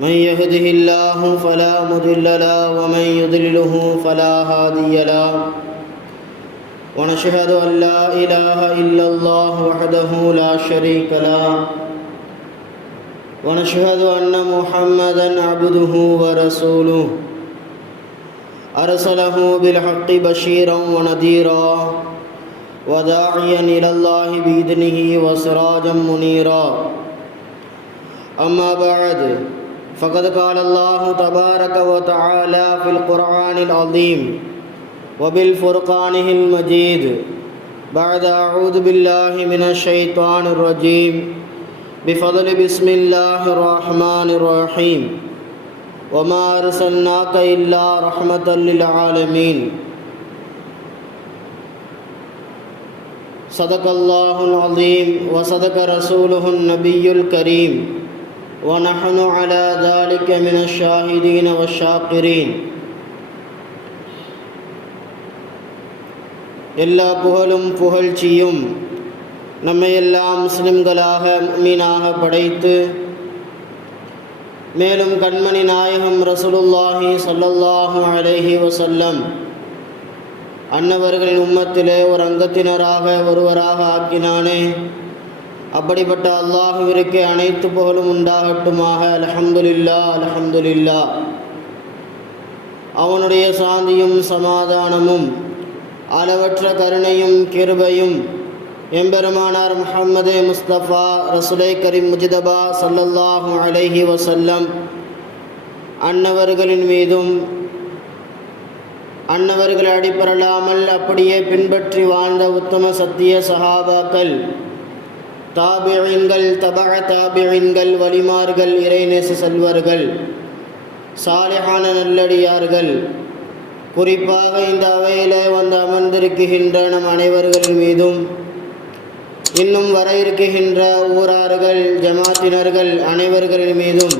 من يهده الله فلا مضل له ومن يضلله فلا هادي له. ونشهد أن لا إله إلا الله وحده لا شريك له. ونشهد أن محمدا عبده ورسوله. أرسله بالحق بشيرا ونذيرا. وداعيا إلى الله بإذنه وسراجا منيرا. أما بعد فقد قال الله تبارك وتعالى في القرآن العظيم وبالفرقانه المجيد بعد أعوذ بالله من الشيطان الرجيم بفضل بسم الله الرحمن الرحيم وما أرسلناك إلا رحمة للعالمين صدق الله العظيم وصدق رسوله النبي الكريم ونحن على ذلك من الشاهدين والشاكرين எல்லா புகழும் புகழ்ச்சியும் நம்மை எல்லாம் முஸ்லிம்களாக மீனாக படைத்து மேலும் கண்மணி நாயகம் ரசூலுல்லாஹி ஸல்லல்லாஹு அலைஹி வஸல்லம் அன்னவர்களின் உம்மத்திலே ஒரு அங்கத்தினராக ஒருவராக ஆக்கினானே அப்படிப்பட்ட அல்லாஹுவிற்கு அனைத்து புகழும் உண்டாகட்டுமாக. அலஹம்துல்லா அலஹம்துல்லா அவனுடைய சாந்தியும் சமாதானமும் அளவற்ற கருணையும் கிருபையும் எம்பெருமானார் முஹம்மது முஸ்தபா ரசுலை கரீம் முஜிதபா சல்லல்லாஹு அலைஹி வசல்லம் அன்னவர்களின் மீதும் அன்னவர்கள் அடிப்பரலாமல் அப்படியே பின்பற்றி வாழ்ந்த உத்தம சத்திய சகாபாக்கள் தாபிழின்கள் தபக தாபிழின்கள் வலிமார்கள் இறைநேச செல்வர்கள் சாலிஹான நல்லடியார்கள். குறிப்பாக இந்த அவையில் வந்து அமர்ந்திருக்கின்ற நம் அனைவர்களின் மீதும் இன்னும் வர இருக்கின்ற ஊரார்கள் ஜமாத்தினர்கள் அனைவர்களின் மீதும்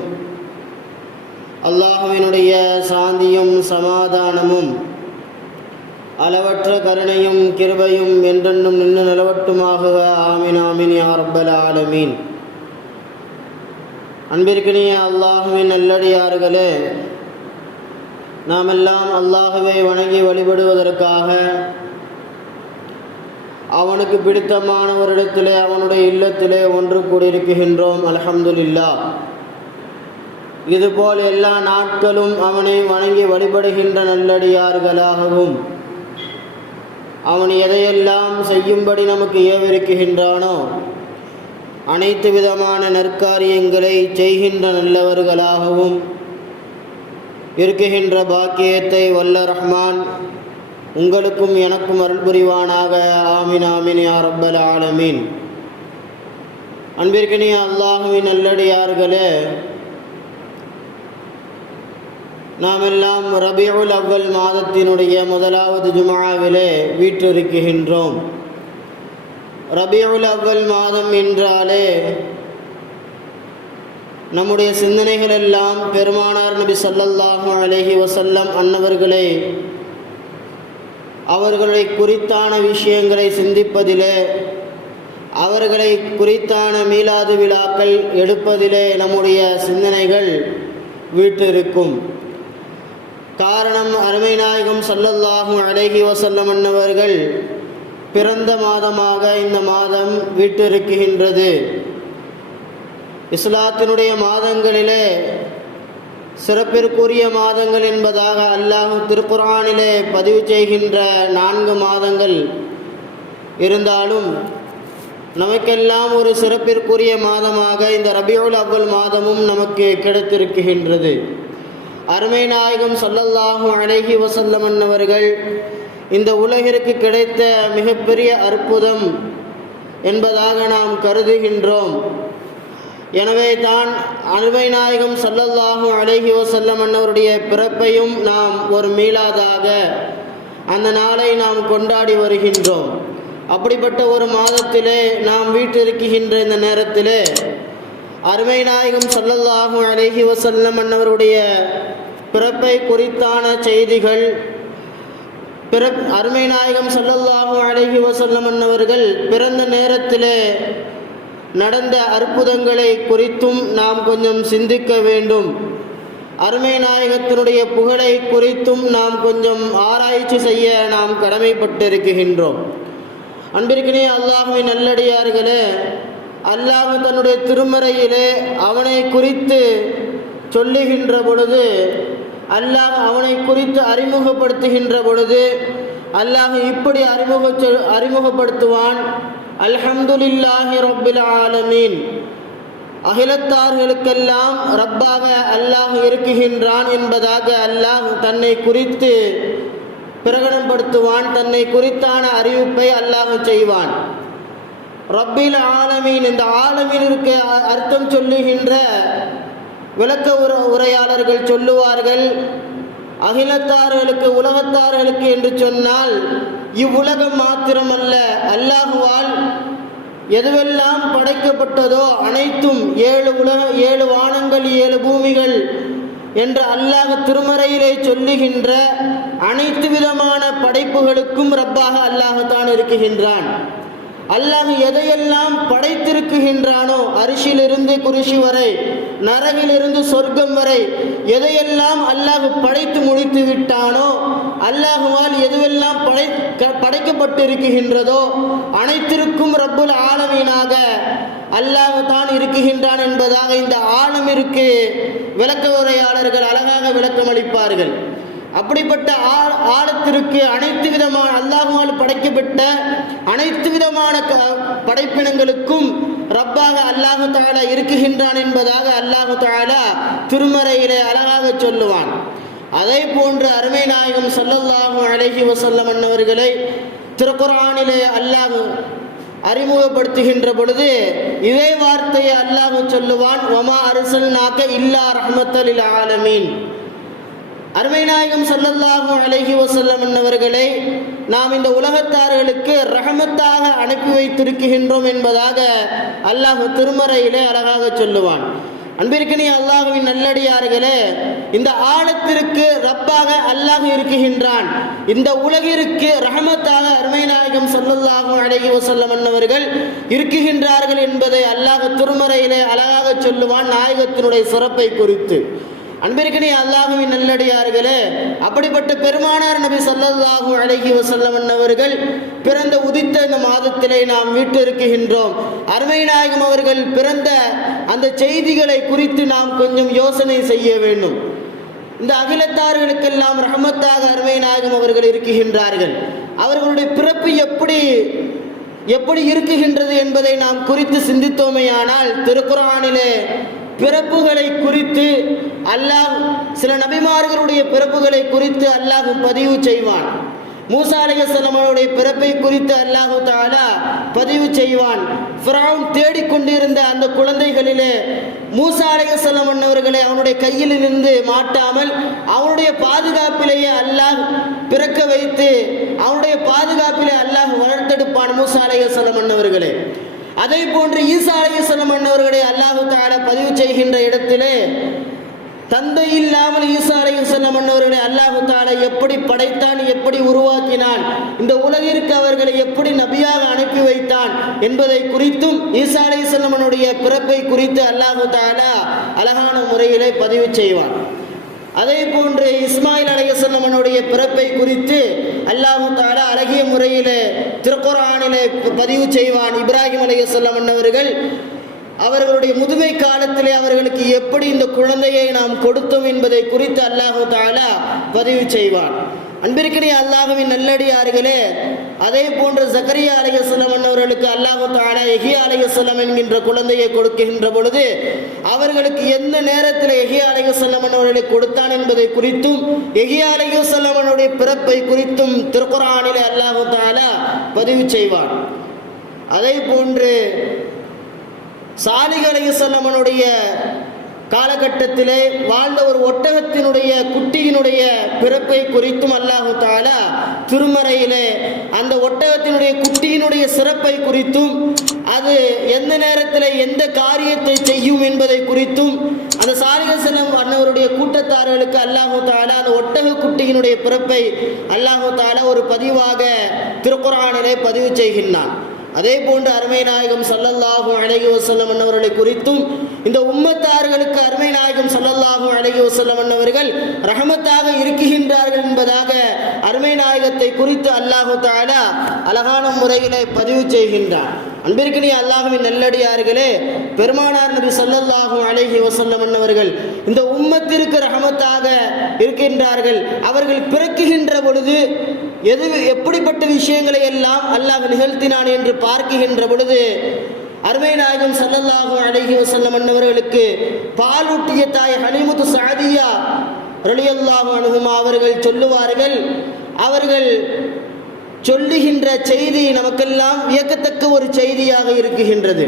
அல்லாஹுவினுடைய சாந்தியும் சமாதானமும் அளவற்ற கருணையும் கிருபையும் என்றென்னும் நின்று நிலவட்டுமாக ஆமீன் ஆமீன் யா ரப்பல் ஆலமீன். அன்பிற்கினிய அல்லாஹுவின் நல்லடியார்களே நாமெல்லாம் அல்லாஹுவை வணங்கி வழிபடுவதற்காக அவனுக்கு பிடித்தமான வருடத்திலே அவனுடைய இல்லத்திலே ஒன்று கூடியிருக்கின்றோம். அலஹம்துல்லா இதுபோல் எல்லா நாட்களும் அவனை வணங்கி வழிபடுகின்ற நல்லடியார்களாகவும் அவன் எதையெல்லாம் செய்யும்படி நமக்கு ஏவிருக்குகின்றானோ அனைத்து விதமான நற்காரியங்களை செய்கின்ற நல்லவர்களாகவும் இருக்குகின்ற பாக்கியத்தை வல்ல ரஹ்மான் உங்களுக்கும் எனக்கும் அருள் புரிவானாக ஆமின் ஆமின் யார் ரப்பல் ஆலமீன். அன்பிற்கினிய அல்லாஹுவின் நல்லடியார்களே நாமெல்லாம் ரபியுல் அவ்வல் மாதத்தினுடைய முதலாவது ஜுமாவிலே வீற்றிருக்குகின்றோம் ரபியுல் அவ்வல் மாதம் என்றாலே நம்முடைய சிந்தனைகள் எல்லாம் பெருமானார் நபி சல்லல்லாஹு அலஹி வசல்லம் அன்னவர்களை அவர்களை குறித்தான விஷயங்களை சிந்திப்பதிலே அவர்களை குறித்தான மீளாது விழாக்கள் எடுப்பதிலே நம்முடைய சிந்தனைகள் வீட்டிருக்கும் காரணம் அருமை நாயகம் சல்லல்லாஹு அழகி வசல்லம் அன்னவர்கள் பிறந்த மாதமாக இந்த மாதம் வீட்டிருக்குகின்றது இஸ்லாத்தினுடைய மாதங்களிலே சிறப்பிற்குரிய மாதங்கள் என்பதாக அல்லாஹ் திருக்குரானிலே பதிவு செய்கின்ற நான்கு மாதங்கள் இருந்தாலும் நமக்கெல்லாம் ஒரு சிறப்பிற்குரிய மாதமாக இந்த ரபியுல் அவ்வல் மாதமும் நமக்கு கிடைத்திருக்கின்றது. அருமை நாயகம் சொல்லல்லாஹும் அழகி வசல்லமன் அவர்கள் இந்த உலகிற்கு கிடைத்த மிகப்பெரிய அற்புதம் என்பதாக நாம் கருதுகின்றோம். எனவே தான் அருமை நாயகம் சல்லல்லாஹு அழகி வசல்லம் அன்னவருடைய பிறப்பையும் நாம் ஒரு மீளாதாக அந்த நாளை நாம் கொண்டாடி வருகின்றோம். அப்படிப்பட்ட ஒரு மாதத்திலே நாம் வீட்டிருக்குகின்ற இந்த நேரத்திலே அருமை நாயகம் சல்லல்லாஹு அலஹி வசல்லம் அன்னவருடைய பிறப்பை குறித்தான செய்திகள். பிறப் அருமை நாயகம் சல்லல்லாஹு அலஹி வசல்லம் அன்னவர்கள் பிறந்த நேரத்திலே நடந்த அற்புதங்களை குறித்தும் நாம் கொஞ்சம் சிந்திக்க வேண்டும். அருமை நாயகத்தினுடைய புகழை குறித்தும் நாம் கொஞ்சம் ஆராய்ச்சி செய்ய நாம் கடமைப்பட்டிருக்கின்றோம். அன்பிற்கினே அல்லாஹுவின் நல்லடியார்களே அல்லாஹ் தன்னுடைய திருமறையிலே அவனை குறித்து சொல்லுகின்ற பொழுது அல்லாஹ் அவனை குறித்து அறிமுகப்படுத்துகின்ற பொழுது அல்லாஹ் இப்படி அறிமுக அறிமுகப்படுத்துவான் அல்ஹம்துலில்லாஹி ரப்பில் ஆலமீன். அகிலத்தார்களுக்கெல்லாம் ரப்பாக அல்லாஹ் இருக்குகின்றான் என்பதாக அல்லாஹ் தன்னை குறித்து பிரகடனப்படுத்துவான் தன்னை குறித்தான அறிவிப்பை அல்லாஹ் செய்வான். ரப்பில் ஆலமீன் இந்த ஆலமீனிற்கு அர்த்தம் சொல்லுகின்ற விளக்க உர உரையாளர்கள் சொல்லுவார்கள் அகிலத்தார்களுக்கு உலகத்தார்களுக்கு என்று சொன்னால் இவ்வுலகம் மாத்திரமல்ல அல்லாஹுவால் எதுவெல்லாம் படைக்கப்பட்டதோ அனைத்தும் ஏழு உலக ஏழு வானங்கள் ஏழு பூமிகள் என்ற அல்லாஹ் திருமறையிலே சொல்லுகின்ற அனைத்து விதமான படைப்புகளுக்கும் ரப்பாக அல்லாஹத்தான் இருக்குகின்றான் அல்லாஹ் எதையெல்லாம் படைத்திருக்குகின்றானோ அரிசியிலிருந்து குருஷி வரை நரகிலிருந்து சொர்க்கம் வரை எதையெல்லாம் அல்லாஹ் படைத்து முடித்து விட்டானோ அல்லாஹுவால் எதுவெல்லாம் படை படைக்கப்பட்டிருக்குகின்றதோ அனைத்திற்கும் ரப்புல் ஆலமீனாக அல்லாஹ் தான் இருக்குகின்றான் என்பதாக இந்த ஆழமிற்கு விளக்க உரையாளர்கள் அழகாக விளக்கம் அளிப்பார்கள் அப்படிப்பட்ட ஆழத்திற்கு அனைத்து விதமான அல்லாஹால் படைக்கப்பட்ட அனைத்து விதமான க படைப்பினங்களுக்கும் ரப்பாக அல்லாஹு தாலா இருக்குகின்றான் என்பதாக அல்லாஹு தாலா திருமறையிலே அழகாக சொல்லுவான். அதே போன்று அருமை நாயகம் சல்லல்லாஹு அழகி வசல்லம் அன்னவர்களை திருக்குறானிலே அல்லாஹு அறிமுகப்படுத்துகின்ற பொழுது இதே வார்த்தையை அல்லாஹு சொல்லுவான் ஒமா அரசல் நாக்க இல்லா ரஹமத்தலில் ஆலமீன். அருமைநாயகம் சல்லல்லாஹு அழகி வசல்லம் என்னவர்களை நாம் இந்த உலகத்தார்களுக்கு ரஹமத்தாக அனுப்பி வைத்திருக்கின்றோம் என்பதாக அல்லாஹ் திருமறையிலே அழகாக சொல்லுவான். அன்பிற்கினி அல்லாஹுவின் நல்லடியார்களே இந்த ஆழத்திற்கு ரப்பாக அல்லாஹ் இருக்குகின்றான் இந்த உலகிற்கு ரஹமத்தாக அருமைநாயகம் சொல்லல்லாஹு அழகி வசல்லம் என்னவர்கள் இருக்குகின்றார்கள் என்பதை அல்லாஹ் திருமறையிலே அழகாக சொல்லுவான். நாயகத்தினுடைய சிறப்பை குறித்து. அன்பிற்கினி அல்லாஹுவின் நல்லடியார்களே அப்படிப்பட்ட பெருமானார் நபி சல்லல்லாஹு அழகி வசல்லம் அவர்கள் பிறந்த உதித்த இந்த மாதத்திலே நாம் வீட்டிருக்குகின்றோம் அருமை நாயகம் அவர்கள் பிறந்த அந்த செய்திகளை குறித்து நாம் கொஞ்சம் யோசனை செய்ய வேண்டும். இந்த அகிலத்தார்களுக்கெல்லாம் ரஹமத்தாக அருமை நாயகம் அவர்கள் இருக்குகின்றார்கள் அவர்களுடைய பிறப்பு எப்படி எப்படி இருக்குகின்றது என்பதை நாம் குறித்து சிந்தித்தோமேயானால் திருக்குறானிலே பிறப்புகளை குறித்து அல்லாஹ் சில நபிமார்களுடைய பிறப்புகளை குறித்து அல்லாஹ் பதிவு செய்வான். மூசா அலையசல்லமனுடைய பிறப்பை குறித்து அல்லாஹு தாலா பதிவு செய்வான். ஃபிரௌன் தேடிக்கொண்டிருந்த அந்த குழந்தைகளிலே மூசா அலையசல்லம் அவர்களை அவனுடைய கையில் இருந்து மாட்டாமல் அவனுடைய பாதுகாப்பிலேயே அல்லாஹ் பிறக்க வைத்து அவனுடைய பாதுகாப்பிலே அல்லாஹ் வளர்த்தெடுப்பான் மூசா அலையசல்லம் அவர்களே அதே போன்று ஈசா அலையசல்லம் அன்னவர்களை அல்லாஹு தால பதிவு செய்கின்ற இடத்திலே தந்தை இல்லாமல் ஈசா அலையுசல்லம் அன்னவர்களை அல்லாஹு தால எப்படி படைத்தான் எப்படி உருவாக்கினான் இந்த உலகிற்கு அவர்களை எப்படி நபியாக அனுப்பி வைத்தான் என்பதை குறித்தும் ஈசா அலையுசல்லமனுடைய பிறப்பை குறித்து அல்லாஹு தாலா அழகான முறையிலே பதிவு செய்வான். அதே போன்று இஸ்மாயில் அலையசல்லமனுடைய பிறப்பை குறித்து அல்லாஹு தாலா அழகிய முறையிலே திருக்குறானிலே பதிவு செய்வான் இப்ராஹிம் அலையசல்லமன் அவர்கள் அவர்களுடைய முதுமை காலத்திலே அவர்களுக்கு எப்படி இந்த குழந்தையை நாம் கொடுத்தோம் என்பதை குறித்து அல்லாஹு தாலா பதிவு செய்வான். அன்பிற்கனே அல்லாஹுவின் நல்லடியார்களே அதே போன்று ஜக்கரியா அலையசல்லம் அவர்களுக்கு அல்லாஹு தாலா எஹியா அலையசல்லம் என்கின்ற குழந்தையை கொடுக்கின்ற பொழுது அவர்களுக்கு எந்த நேரத்தில் எஹியா அலையசல்லம் அவர்களை கொடுத்தான் என்பதை குறித்தும் எஹியா அலையசல்லம் அவனுடைய பிறப்பை குறித்தும் திருக்குறானிலே அல்லாஹு தாலா பதிவு செய்வான். அதே போன்று சாலிக அலையசல்லமனுடைய காலகட்டத்திலே வாழ்ந்த ஒரு ஒட்டகத்தினுடைய குட்டியினுடைய பிறப்பை குறித்தும் அல்லாஹு தாலா திருமறையிலே அந்த ஒட்டகத்தினுடைய குட்டியினுடைய சிறப்பை குறித்தும் அது எந்த நேரத்தில் எந்த காரியத்தை செய்யும் என்பதை குறித்தும் அந்த சாலிகசனம் அன்னவருடைய கூட்டத்தார்களுக்கு அல்லாஹு தாலா அந்த ஒட்டக குட்டியினுடைய பிறப்பை அல்லாஹு தாலா ஒரு பதிவாக திருக்குறானிலே பதிவு செய்கின்றான். அதே போன்று அருமை நாயகம் சல்லல்லாஹு அழகி வசல்லம் அன்னவர்களை குறித்தும் இந்த உம்மத்தார்களுக்கு அருமை நாயகம் சல்லல்லாஹு அழகி வசல்லம் அன்னவர்கள் ரஹமத்தாக இருக்குகின்றார்கள் என்பதாக அருமை நாயகத்தை குறித்து அல்லாஹு தாலா அழகான முறையிலே பதிவு செய்கின்றான். அன்பிற்கினி அல்லாஹுவின் நல்லடியார்களே பெருமானார் நபி சல்லல்லாஹு அழகி வசல்லம் அன்னவர்கள் இந்த உம்மத்திற்கு ரஹமத்தாக இருக்கின்றார்கள். அவர்கள் பிறக்குகின்ற பொழுது எது எப்படிப்பட்ட விஷயங்களை எல்லாம் அல்லாஹ் நிகழ்த்தினான் என்று பார்க்குகின்ற பொழுது அருமை நாயகம் சல்லல்லாஹு அழகி வசல்லம் அன்னவர்களுக்கு பாலூட்டிய தாய் ஹனிமுத்து சாதியா ரலியல்லாஹு அணுகுமா அவர்கள் சொல்லுவார்கள். அவர்கள் சொல்லுகின்ற செய்தி நமக்கெல்லாம் வியக்கத்தக்க ஒரு செய்தியாக இருக்குகின்றது.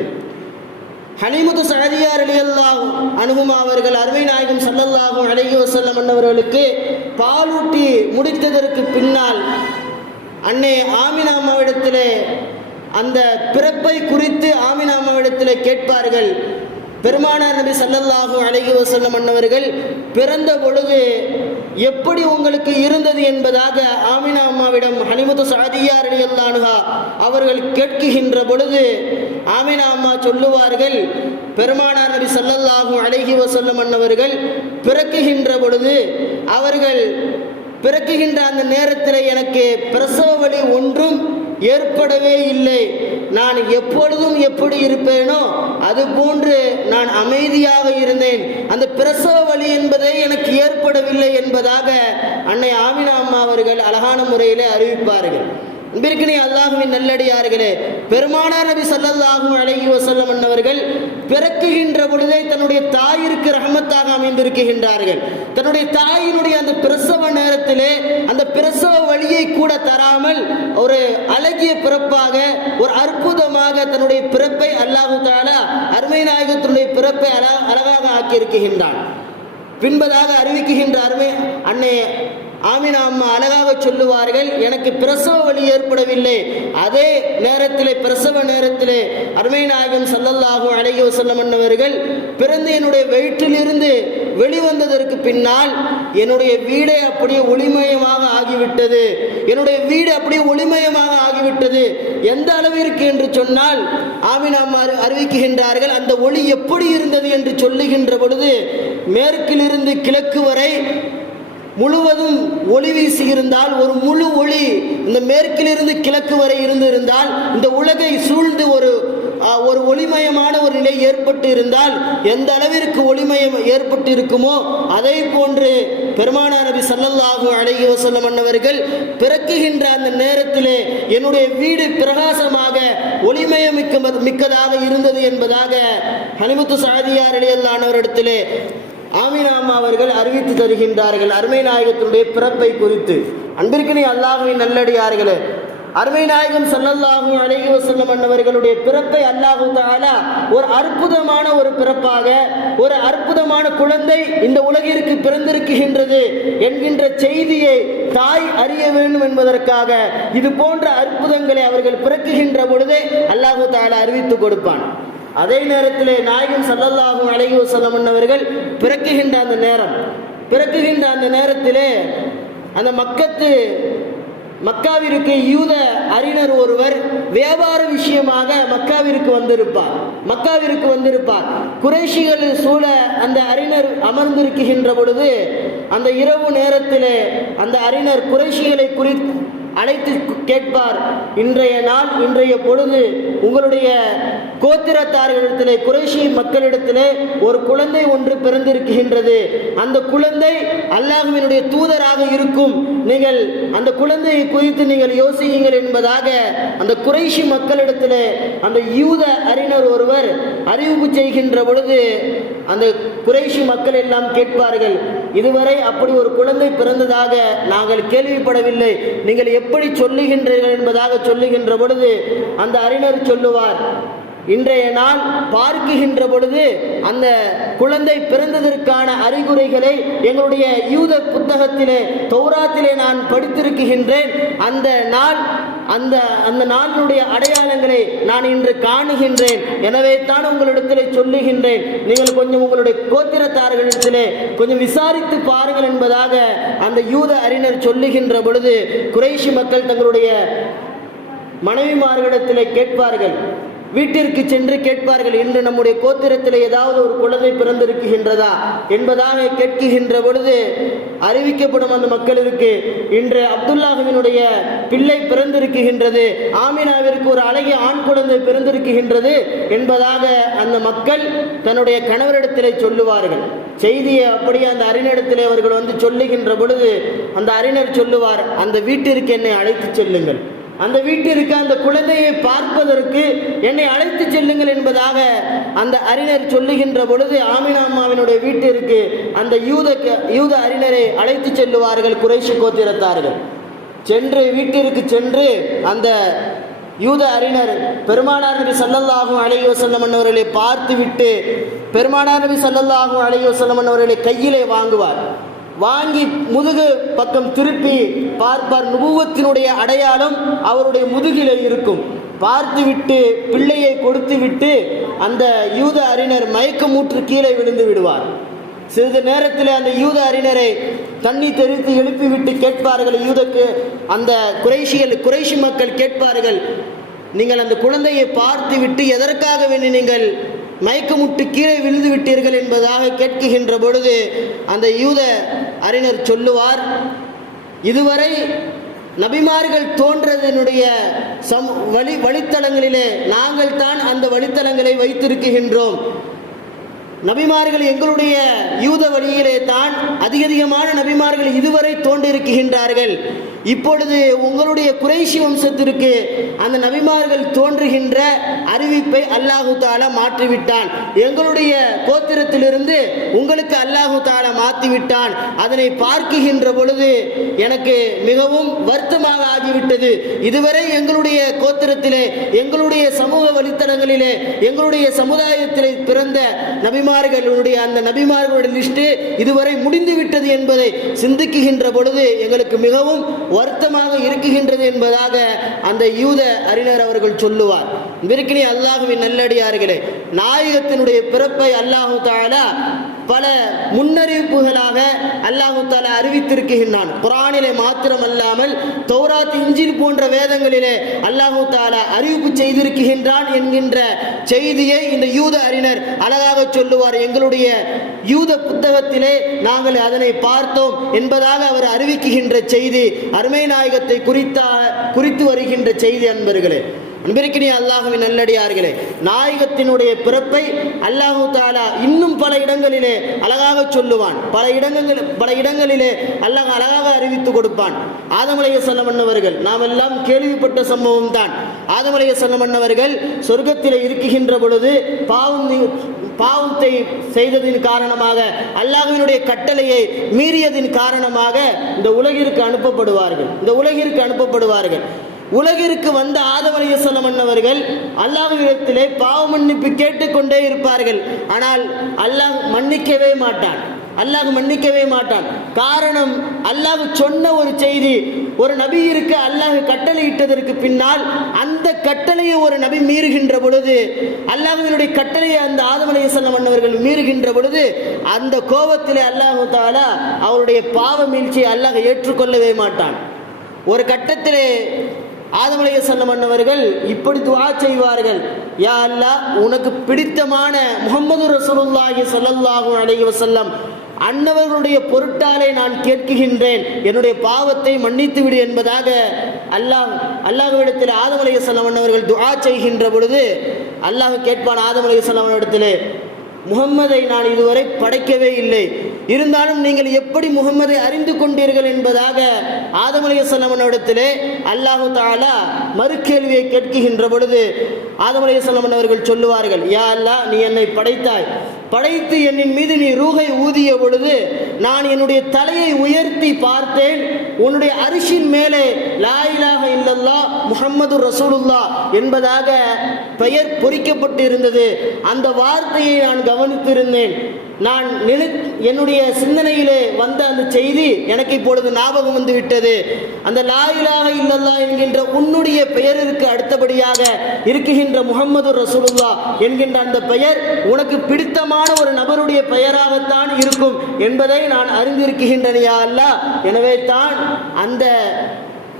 ஹனிமுத்து சாதியா அலியல்லாஹ் அணுகுமா அவர்கள் அருமை நாயகம் சல்லல்லாஹு அழகி வசல்லம் அன்னவர்களுக்கு பாலூட்டி முடித்ததற்கு பின்னால் அன்னை ஆமினா அம்மாவிடத்திலே அந்த பிறப்பை குறித்து ஆமினாமாவிடத்தில் கேட்பார்கள். பெருமானார் நபி சல்லல்லாஹு அழகி வசல்லம் அன்னவர்கள் பிறந்த பொழுது எப்படி உங்களுக்கு இருந்தது என்பதாக ஆமினா அம்மாவிடம் ஹனிமுத்து சாதியார் அலியல்லானுகா அவர்கள் கேட்குகின்ற பொழுது ஆமினா அம்மா சொல்லுவார்கள் பெருமானார் நபி சல்லல்லாஹு அழகி வசல்லம் அன்னவர்கள் பிறக்குகின்ற பொழுது அவர்கள் பிறக்குகின்ற அந்த நேரத்தில் எனக்கு பிரசவ வழி ஒன்றும் ஏற்படவே இல்லை. நான் எப்பொழுதும் எப்படி இருப்பேனோ அது போன்று நான் அமைதியாக இருந்தேன். அந்த பிரசவ வழி என்பதே எனக்கு ஏற்படவில்லை என்பதாக அன்னை ஆமினா அம்மா அவர்கள் அழகான முறையில் அறிவிப்பார்கள். அன்பிற்கினே அல்லாஹுவின் நல்லடியார்களே பெருமானார் நபி சல்லல்லாஹு அழகி வசல்லம் அன்னவர்கள் பிறக்குகின்ற பொழுதே தன்னுடைய தாயிற்கு ரஹமத்தாக அமைந்திருக்கின்றார்கள். தன்னுடைய தாயினுடைய அந்த பிரசவ நேரத்திலே அந்த பிரசவ வழியை கூட தராமல் ஒரு அழகிய பிறப்பாக ஒரு அற்புதமாக தன்னுடைய பிறப்பை அல்லாஹு தாலா அருமை நாயகத்தினுடைய பிறப்பை அழகாக ஆக்கியிருக்கின்றான். பின்பதாக அறிவிக்குகின்ற அருமை அன்னை ஆமினா அம்மா அழகாக சொல்லுவார்கள். எனக்கு பிரசவ வழி ஏற்படவில்லை. அதே நேரத்திலே பிரசவ நேரத்திலே அருமை நாயகம் சல்லல்லாஹு அலைஹி வஸல்லம் அன்னவர்கள் பிறந்து என்னுடைய வயிற்றிலிருந்து வெளிவந்ததற்கு பின்னால் என்னுடைய வீடே அப்படியே ஒளிமயமாக ஆகிவிட்டது. என்னுடைய வீடு அப்படியே ஒளிமயமாக ஆகிவிட்டது. எந்த அளவிற்கு என்று சொன்னால் ஆமினா அம்மா அறி- அந்த ஒளி எப்படி இருந்தது என்று சொல்லுகின்ற பொழுது மேற்கிலிருந்து கிழக்கு வரை முழுவதும் ஒளி வீசி இருந்தால் ஒரு முழு ஒளி இந்த மேற்கிலிருந்து கிழக்கு வரை இருந்து இருந்தால் இந்த உலகை சூழ்ந்து ஒரு ஒரு ஒளிமயமான ஒரு நிலை ஏற்பட்டு இருந்தால் எந்த அளவிற்கு ஒளிமயம் ஏற்பட்டு இருக்குமோ அதை போன்று பெருமானா நபி ஸல்லல்லாஹு அலைஹி வசல்லம் அன்னவர்கள் பிறக்குகின்ற அந்த நேரத்திலே என்னுடைய வீடு பிரகாசமாக ஒளிமயம் மிக்க மிக்கதாக இருந்தது என்பதாக ஹனிமுத்து சாதியார் இடையிலானவரிடத்திலே ஆமீனா அம்மா அவர்கள் அறிவித்து தருகின்றார்கள். அருமை நாயகத்தினுடைய பிறப்பை குறித்து. அன்பிற்கினி அல்லாஹுவின் நல்லடியார்களே அருமை நாயகம் சல்லல்லாஹு அழகி வசல்லம் அன்னவர்களுடைய பிறப்பை அல்லாஹு தாலா ஒரு அற்புதமான ஒரு பிறப்பாக ஒரு அற்புதமான குழந்தை இந்த உலகிற்கு பிறந்திருக்கின்றது என்கின்ற செய்தியை தாய் அறிய வேண்டும் என்பதற்காக இது போன்ற அற்புதங்களை அவர்கள் பிறக்குகின்ற பொழுதே அல்லாஹு தாலா அறிவித்து கொடுப்பான். அதே நேரத்திலே நாயகம் சல்லல்லாஹும் அலைஹி வஸல்லம் அவர்கள் பிறக்குகின்ற அந்த நேரம் பிறக்குகின்ற அந்த நேரத்திலே அந்த மக்கத்து மக்காவிற்கு யூத அறிஞர் ஒருவர் வியாபார விஷயமாக மக்காவிற்கு வந்திருப்பார். மக்காவிற்கு வந்திருப்பார். குறைஷிகள் சூழ அந்த அறிஞர் அமர்ந்திருக்கின்ற பொழுது அந்த இரவு நேரத்திலே அந்த அறிஞர் குறைஷிகளை குறி அழைத்து கேட்பார். இன்றைய நாள் இன்றைய பொழுது உங்களுடைய கோத்திரத்தார்களிடத்திலே குறைஷி மக்களிடத்திலே ஒரு குழந்தை ஒன்று பிறந்திருக்கின்றது. அந்த குழந்தை அல்லாஹுவினுடைய தூதராக இருக்கும். நீங்கள் அந்த குழந்தையை குறித்து நீங்கள் யோசியுங்கள் என்பதாக அந்த குறைஷி மக்களிடத்திலே அந்த யூத அறிஞர் ஒருவர் அறிவிப்பு செய்கின்ற பொழுது அந்த குறைஷி மக்கள் எல்லாம் கேட்பார்கள். இதுவரை அப்படி ஒரு குழந்தை பிறந்ததாக நாங்கள் கேள்விப்படவில்லை. நீங்கள் எப்படி சொல்லுகின்றீர்கள் என்பதாக சொல்லுகின்ற பொழுது அந்த அறிஞர் சொல்லுவார் இன்றைய நாள் பார்க்குகின்ற பொழுது அந்த குழந்தை பிறந்ததற்கான அறிகுறிகளை எங்களுடைய யூத புத்தகத்திலே தௌராத்திலே நான் படித்திருக்கின்றேன். அந்த நாள் அந்த அந்த நாளினுடைய அடையாளங்களை நான் இன்று காணுகின்றேன். எனவே தான் உங்களிடத்திலே சொல்லுகின்றேன். நீங்கள் கொஞ்சம் உங்களுடைய கோத்திரத்தார்களிடத்திலே கொஞ்சம் விசாரித்து பாருங்கள் என்பதாக அந்த யூத அறிஞர் சொல்லுகின்ற பொழுது குறைஷி மக்கள் தங்களுடைய மனைவிமார்களிடத்திலே கேட்பார்கள். வீட்டிற்கு சென்று கேட்பார்கள் இன்று நம்முடைய கோத்திரத்தில் ஏதாவது ஒரு குழந்தை பிறந்திருக்கின்றதா? என்பதாக கேட்குகின்ற பொழுது அறிவிக்கப்படும் அந்த மக்களிற்கு இன்று அப்துல்லாஹுவினுடைய பிள்ளை பிறந்திருக்குகின்றது ஆமினாவிற்கு ஒரு அழகிய ஆண் குழந்தை பிறந்திருக்குகின்றது என்பதாக அந்த மக்கள் தன்னுடைய கணவரிடத்திலே சொல்லுவார்கள். செய்தியை அப்படியே அந்த அறிஞரிடத்திலே அவர்கள் வந்து சொல்லுகின்ற பொழுது அந்த அறிஞர் சொல்லுவார் அந்த வீட்டிற்கு என்னை அழைத்து செல்லுங்கள். அந்த வீட்டிற்கு அந்த குழந்தையை பார்ப்பதற்கு என்னை அழைத்து செல்லுங்கள் என்பதாக அந்த அறிஞர் சொல்லுகின்ற பொழுது ஆமினாமாவினுடைய வீட்டிற்கு அந்த யூத யூத அறிஞரை அழைத்து செல்லுவார்கள் குறைசி கோத்திரத்தார்கள். சென்று வீட்டிற்கு சென்று அந்த யூத அறிஞர் பெருமானார் நபி சல்லல்லாஹும் அலைஹி வஸல்லம் அவர்களை பார்த்துவிட்டு பெருமானார் நபி சல்லல்லாஹும் அலைஹி வஸல்லம் அவர்களை கையிலே வாங்குவார். வாங்கி முதுகு பக்கம் திருப்பி பார்ப்பார். நுபுவத்தினுடைய அடையாளம் அவருடைய முதுகிலே இருக்கும். பார்த்துவிட்டு பிள்ளையை கொடுத்து விட்டு அந்த யூத அறிஞர் மயக்கமூற்று கீழே விழுந்து விடுவார். சிறிது நேரத்தில் அந்த யூத அறிஞரை தண்ணி தெரித்து எழுப்பிவிட்டு கேட்பார்கள் யூதக்கு அந்த குறைஷியல் குறைஷி மக்கள் கேட்பார்கள் நீங்கள் அந்த குழந்தையை பார்த்து விட்டு எதற்காக வேண்டி நீங்கள் மயக்கமுட்டு கீழே விழுந்து விட்டீர்கள் என்பதாக கேட்குகின்ற பொழுது அந்த யூத அறிஞர் சொல்லுவார் இதுவரை நபிமார்கள் தோன்றதனுடைய சம் வழி வழித்தலங்களிலே நாங்கள் தான் அந்த வழித்தலங்களை வைத்திருக்கின்றோம். நபிமார்கள் எங்களுடைய யூத வழியிலே தான் அதிகதிகமான நபிமார்கள் இதுவரை தோன்றிருக்கின்றார்கள் இப்பொழுது உங்களுடைய குறைஷி வம்சத்திற்கு அந்த நபிமார்கள் தோன்றுகின்ற அறிவிப்பை அல்லாஹு தாலா மாற்றிவிட்டான். எங்களுடைய கோத்திரத்திலிருந்து உங்களுக்கு அல்லாஹு தாலா மாற்றிவிட்டான். அதனை பார்க்குகின்ற பொழுது எனக்கு மிகவும் வருத்தமாக ஆகிவிட்டது. இதுவரை எங்களுடைய கோத்திரத்திலே எங்களுடைய சமூக வழித்தடங்களிலே எங்களுடைய சமுதாயத்திலே பிறந்த நபிமார்களுடைய அந்த நபிமார்களுடைய லிஸ்ட் இதுவரை முடிந்து விட்டது என்பதை சிந்திக்குகின்ற பொழுது எங்களுக்கு மிகவும் வருத்தமாக இருக்குகின்றது என்பதாக அந்த யூத அறிஞர் அவர்கள் சொல்லுவார். விருக்கினி அல்லாஹுவின் நல்லடியார்களே. நாயகத்தினுடைய பிறப்பை அல்லாஹு தாலா பல முன்னறிவிப்புகளாக அல்லாஹு தாலா அறிவித்திருக்கின்றான். குரானிலே மாத்திரமல்லாமல் தௌராத் இஞ்சில் போன்ற வேதங்களிலே அல்லாஹு தாலா அறிவிப்பு செய்திருக்கின்றான் என்கின்ற செய்தியை இந்த யூத அறிஞர் அழகாக சொல்லுவார். எங்களுடைய யூத புத்தகத்திலே நாங்கள் அதனை பார்த்தோம் என்பதாக அவர் அறிவிக்குகின்ற செய்தி அருமை நாயகத்தை குறித்தா குறித்து வருகின்ற செய்தி அன்பர்களே. அன்பிற்கினே அல்லாஹுவின் நல்லடியார்களே நாயகத்தினுடைய பிறப்பை அல்லாஹு தாலா இன்னும் பல இடங்களிலே அழகாக சொல்லுவான். பல இடங்கள் பல இடங்களிலே அல்லாஹ் அழகாக அறிவித்து கொடுப்பான். ஆதமலைய செல்லமன்னவர்கள் நாம் எல்லாம் கேள்விப்பட்ட சம்பவம் தான். ஆதமலைய செல்லமன்னவர்கள் சொர்க்கத்தில் இருக்குகின்ற பொழுது பாவம் பாவத்தை செய்ததின் காரணமாக அல்லாஹுவினுடைய கட்டளையை மீறியதின் காரணமாக இந்த உலகிற்கு அனுப்பப்படுவார்கள். இந்த உலகிற்கு அனுப்பப்படுவார்கள். உலகிற்கு வந்த ஆதவரையசனம் அன்னவர்கள் அல்லாஹ்விடத்திலே பாவ மன்னிப்பு கேட்டுக்கொண்டே இருப்பார்கள். ஆனால் அல்லாஹ் மன்னிக்கவே மாட்டான். அல்லாஹ் மன்னிக்கவே மாட்டான். காரணம் அல்லாஹ் சொன்ன ஒரு செய்தி ஒரு நபியிற்கு அல்லாஹ் கட்டளையிட்டதற்கு பின்னால் அந்த கட்டளையை ஒரு நபி மீறுகின்ற பொழுது அல்லாஹ்வினுடைய கட்டளையை அந்த ஆதம் அலைஹிஸ்ஸலாம் அன்னவர்கள் மீறுகின்ற பொழுது அந்த கோபத்திலே அல்லாஹ் தாலா அவருடைய பாவ மீழ்ச்சியை அல்லாஹ் ஏற்றுக்கொள்ளவே மாட்டான். ஒரு கட்டத்திலே ஆதமலைய அலைஹிஸ்ஸலாம் அண்ணவர்கள் இப்படி துவா செய்வார்கள். யா அல்லாஹ் உனக்கு பிடித்தமான முகமது ரசூலுல்லாஹி ஸல்லல்லாஹு அலைஹி வசல்லம் அன்னவர்களுடைய பொருட்டாலே நான் கேட்குகின்றேன். என்னுடைய பாவத்தை மன்னித்து விடு என்பதாக அல்லாஹ் அல்லாஹ்விடத்தில் ஆதம் அலைஹிஸ்ஸலாம் அன்னவர்கள் துவா செய்கின்ற பொழுது அல்லாஹ் கேட்பான் ஆதம் அலைஹிஸ்ஸலாம் இடத்திலே முகம்மதை நான் இதுவரை படைக்கவே இல்லை. இருந்தாலும் நீங்கள் எப்படி முகமதை அறிந்து கொண்டீர்கள் என்பதாக ஆதம் அலைஹிஸ்ஸலாம் அல்லாஹு தாலா மறுகேள்வியை கேட்குகின்ற பொழுது ஆதம் அலைஹிஸ்ஸலாம் அவர்கள் சொல்லுவார்கள் யா அல்லா நீ என்னை படைத்தாய். படைத்து என்னின் மீது நீ ரூகை ஊதிய பொழுது நான் என்னுடைய தலையை உயர்த்தி பார்த்தேன். உன்னுடைய அரிசின் மேலே லா இல்லல்லா முஹம்மது ரசூலுல்லா என்பதாக பெயர் பொறிக்கப்பட்டிருந்தது. அந்த வார்த்தையை நான் கவனித்திருந்தேன். நான் நினை என்னுடைய சிந்தனையிலே வந்த அந்த செய்தி எனக்கு இப்பொழுது ஞாபகம் வந்து விட்டது. அந்த லாயிலாக இல்லல்லா என்கின்ற உன்னுடைய பெயருக்கு அடுத்தபடியாக இருக்குகின்ற முகம்மது ரசூலுல்லா என்கின்ற அந்த பெயர் உனக்கு பிடித்தமான ஒரு நபருடைய பெயராகத்தான் இருக்கும் என்பதை நான் அறிந்திருக்கின்றனையா அல்ல எனவே தான் அந்த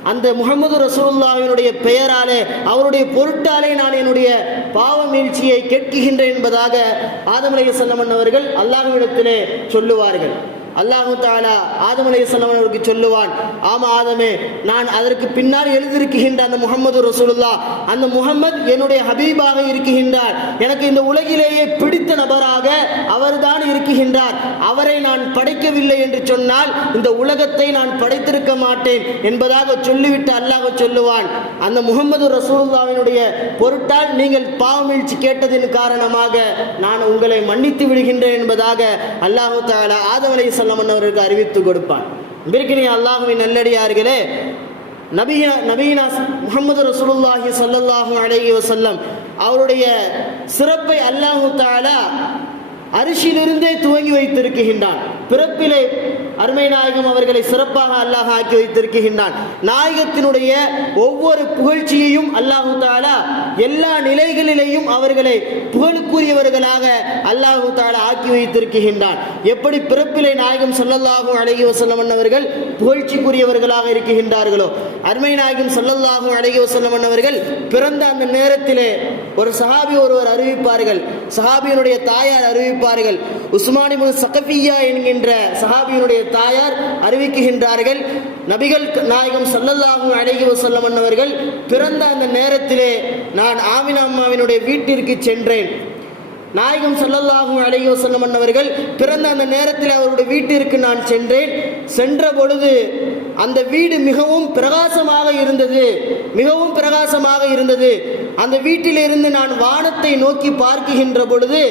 அந்த முகமது ரசூல்லாவினுடைய பெயராலே அவருடைய பொருட்டாலே நான் என்னுடைய பாவ மீழ்ச்சியை கேட்குகின்றேன் என்பதாக ஆதம் செல்லமன் அவர்கள் அல்லாஹ்விடத்திலே சொல்லுவார்கள். அல்லாஹு தாலா ஆதம் அலைஹிஸ்ஸலாம் சொல்லுவான் ஆமா ஆதமே நான் அதற்கு பின்னால் எழுதியிருக்கின்ற அந்த முகமது ரசூலுல்லா அந்த முகமது என்னுடைய ஹபீபாக இருக்கின்றார். எனக்கு இந்த உலகிலேயே பிடித்த நபராக அவர்தான் இருக்கின்றார். அவரை நான் படைக்கவில்லை என்று சொன்னால் இந்த உலகத்தை நான் படைத்திருக்க மாட்டேன் என்பதாக சொல்லிவிட்டு அல்லாஹ் சொல்லுவான். அந்த முகமது ரசூலுல்லாவினுடைய பொருட்டால் நீங்கள் பாவமீழ்ச்சி கேட்டதின் காரணமாக நான் உங்களை மன்னித்து விடுகின்றேன் என்பதாக அல்லாஹு தாலா ஆதம் அலை அவருக்கு அறிவித்து கொடுப்பான். பிற்கினி அல்லாஹுவின் நல்லடியார்களே நபியா நபீனா முகமது ரசூலுல்லாஹி ஸல்லல்லாஹு அலைஹி வசல்லம் அவருடைய சிறப்பை அல்லாஹு தாலா அரிசியிலிருந்தே துவங்கி வைத்திருக்கின்றான். பிறப்பிலே அருமை நாயகம் அவர்களை சிறப்பாக அல்லாஹ் ஆக்கி வைத்திருக்கின்றான். நாயகத்தினுடைய ஒவ்வொரு புகழ்ச்சியையும் அல்லாஹு தாலா எல்லா நிலைகளிலேயும் அவர்களை புகழுக்குரியவர்களாக அல்லாஹு தாலா ஆக்கி வைத்திருக்கின்றான். எப்படி பிறப்பிலே நாயகம் ஸல்லல்லாஹு அழகி வஸல்லம் அவர்கள் புகழ்ச்சிக்குரியவர்களாக இருக்கின்றார்களோ அருமை நாயகம் ஸல்லல்லாஹு அழகி வஸல்லம் அவர்கள் பிறந்த அந்த நேரத்திலே ஒரு சஹாபி ஒருவர் அறிவிப்பார்கள். சஹாபியினுடைய தாயார் அறிவிப்பார் அறிவிப்பார்கள் உஸ்மானிபுல் சகபியா என்கின்ற சஹாபியினுடைய தாயார் அறிவிக்குகின்றார்கள் நபிகள் நாயகம் சல்லல்லாஹும் அழகி வசல்லம் அன்னவர்கள் பிறந்த அந்த நேரத்திலே நான் ஆமினா அம்மாவினுடைய வீட்டிற்கு சென்றேன். நாயகம் ஸல்லல்லாஹு அலைஹி வஸல்லம் அன்னவர்கள் பிறந்த அந்த நேரத்தில் அவருடைய வீட்டிற்கு நான் சென்றேன். சென்ற பொழுது அந்த வீடு மிகவும் பிரகாசமாக இருந்தது மிகவும் பிரகாசமாக இருந்தது. அந்த வீட்டிலிருந்து நான் வானத்தை நோக்கி பார்க்குகின்ற பொழுது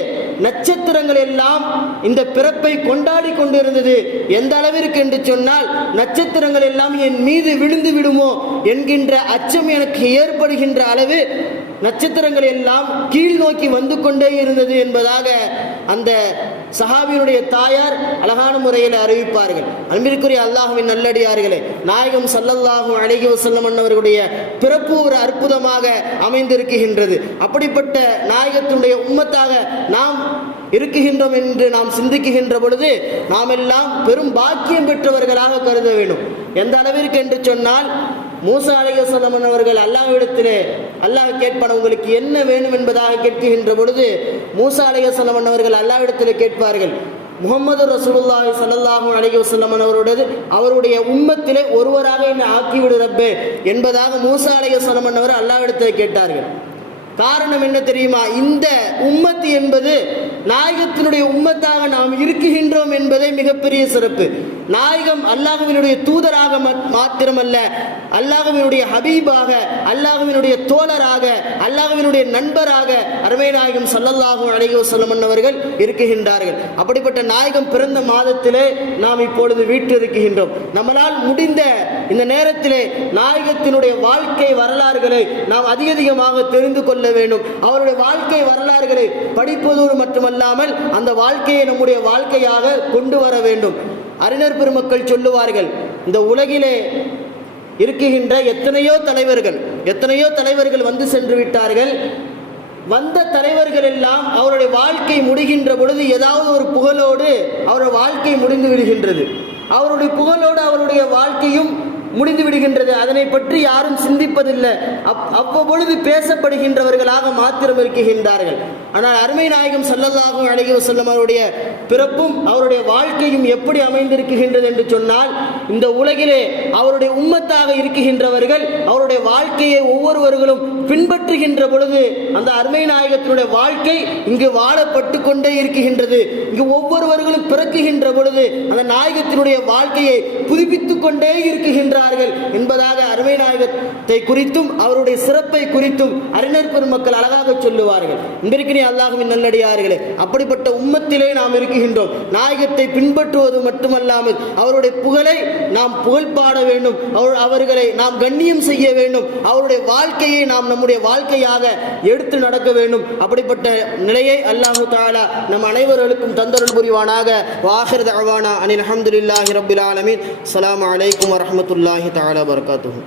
நட்சத்திரங்கள் எல்லாம் இந்த பிறப்பை கொண்டாடி கொண்டிருந்தது. எந்த அளவிற்கு என்று சொன்னால் நட்சத்திரங்கள் எல்லாம் என் மீது விழுந்து விடுமோ என்கின்ற அச்சம் எனக்கு ஏற்படுகின்ற அளவு நட்சத்திரங்கள் எல்லாம் கீழ் நோக்கி வந்து கொண்டே இருந்தது என்பதாக அந்த சஹாபியினுடைய தாயார் அழகான முறையில் அறிவிப்பார்கள். அன்பிற்குரிய அல்லாஹுவின் நல்லடியார்களே நாயகம் சல்லல்லாஹு அழகி வசல்லம் அவர்களுடைய பிறப்பு ஒரு அற்புதமாக அமைந்திருக்குகின்றது அப்படிப்பட்ட நாயகத்தினுடைய உம்மத்தாக நாம் இருக்குகின்றோம் என்று நாம் சிந்திக்குகின்ற பொழுது நாம் எல்லாம் பெரும் பாக்கியம் பெற்றவர்களாக கருத வேண்டும். எந்த அளவிற்கு என்று சொன்னால் மூசா அலைஹிஸ்ஸலாம் அவர்கள் அல்லாஹ்விடத்திலே அல்லாஹ் கேட்பான் உங்களுக்கு என்ன வேணும் என்பதாக கேட்கின்ற பொழுது மூசா அலைஹிஸ்ஸலாம் அவர்கள் அல்லாஹ்விடத்திலே கேட்பார்கள். முகமது ரசூலுல்லாஹி சல்லாஹூ அலைஹி வஸல்லம் அவருடைய அவருடைய உம்மத்திலே ஒருவராக என்னை ஆக்கிவிடு ரப்பே என்பதாக மூசா அலைஹிஸ்ஸலாம் அவர் அல்லாஹ்விடத்திலே கேட்டார்கள். காரணம் என்ன தெரியுமா? இந்த உம்மத்து என்பது நாயகத்தினுடைய உம்மத்தாக நாம் இருக்குகின்றோம் என்பதே மிகப்பெரிய சிறப்பு. நாயகம் அல்லாஹுவினுடைய தூதராக மாத்திரமல்ல அல்லாஹுவினுடைய ஹபீபாக அல்லாஹுவினுடைய தோழராக அல்லாஹுவினுடைய நண்பராக அருமை நாயகம் சல்லல்லாஹு அலைஹி வஸல்லம் அவர்கள் இருக்குகின்றார்கள் அப்படிப்பட்ட நாயகம் பிறந்த மாதத்திலே நாம் இப்பொழுது வீட்டிருக்கின்றோம் நம்மளால் முடிந்த இந்த நேரத்திலே நாயகத்தினுடைய வாழ்க்கை வரலாறுகளை நாம் அதிக அதிகமாக தெரிந்து கொள்ள வேண்டும். அவருடைய வாழ்க்கை வரலாறுகளை படிப்பதோடு மட்டுமல்லாமல் அந்த வாழ்க்கையை நம்முடைய வாழ்க்கையாக கொண்டு வர வேண்டும். அறிஞர் பெருமக்கள் சொல்லுவார்கள் இந்த உலகிலே இருக்குகின்ற எத்தனையோ தலைவர்கள் எத்தனையோ தலைவர்கள் வந்து சென்று விட்டார்கள். வந்த தலைவர்கள் எல்லாம் அவருடைய வாழ்க்கை முடிகின்ற பொழுது ஏதாவது ஒரு புகழோடு அவருடைய வாழ்க்கை முடிந்து விடுகின்றது. அவருடைய புகழோடு அவருடைய வாழ்க்கையும் முடிந்து விடுகின்றது. அதனை பற்றி யாரும் சிந்திப்பதில்லை. அப் அவ்வப்பொழுது பேசப்படுகின்றவர்களாக மாத்திரம் இருக்குகின்றார்கள் ஆனால் அருமை நாயகம் செல்லதாகவும் அலைஹி வஸல்லம் அவருடைய பிறப்பும் அவருடைய வாழ்க்கையும் எப்படி அமைந்திருக்குகின்றது என்று சொன்னால் இந்த உலகிலே அவருடைய உம்மத்தாக இருக்குகின்றவர்கள் அவருடைய வாழ்க்கையை ஒவ்வொருவர்களும் பின்பற்றுகின்ற பொழுது அந்த அருமை நாயகத்தினுடைய வாழ்க்கை இங்கு வாழப்பட்டு கொண்டே இருக்குகின்றது இங்கு ஒவ்வொருவர்களும் பிறக்குகின்ற பொழுது அந்த நாயகத்தினுடைய வாழ்க்கையை புதுப்பித்துக் கொண்டே இருக்குகின்றார்கள் என்பதாக அருமை நாயகத்தை குறித்தும் அவருடைய சிறப்பை குறித்தும் அறிஞர் பெருமக்கள் அழகாக சொல்லுவார்கள். இன்றைக்கு அல்லாஹுவின் நல்லடியார்களே. அப்படிப்பட்ட உம்மத்திலே நாம் இருக்குகின்றோம் நாயகத்தை பின்பற்றுவது மட்டுமல்லாமல் அவருடைய புகழை நாம் புகழ் பாட வேண்டும். அவர் அவர்களை நாம் கண்ணியம் செய்ய வேண்டும். அவருடைய வாழ்க்கையை நாம் நம்முடைய வாழ்க்கையாக எடுத்து நடக்க வேண்டும். அப்படிப்பட்ட நிலையை அல்லாஹு தாலா நம் அனைவர்களுக்கும் தந்தருள் புரிவானாக. வாஹர் தகவானா அனில் அஹமதுல்லாஹி ரபுல் ஆலமின். அலாம் அலைக்கும் வரமத்துல்லாஹி தாலா வர்காத்து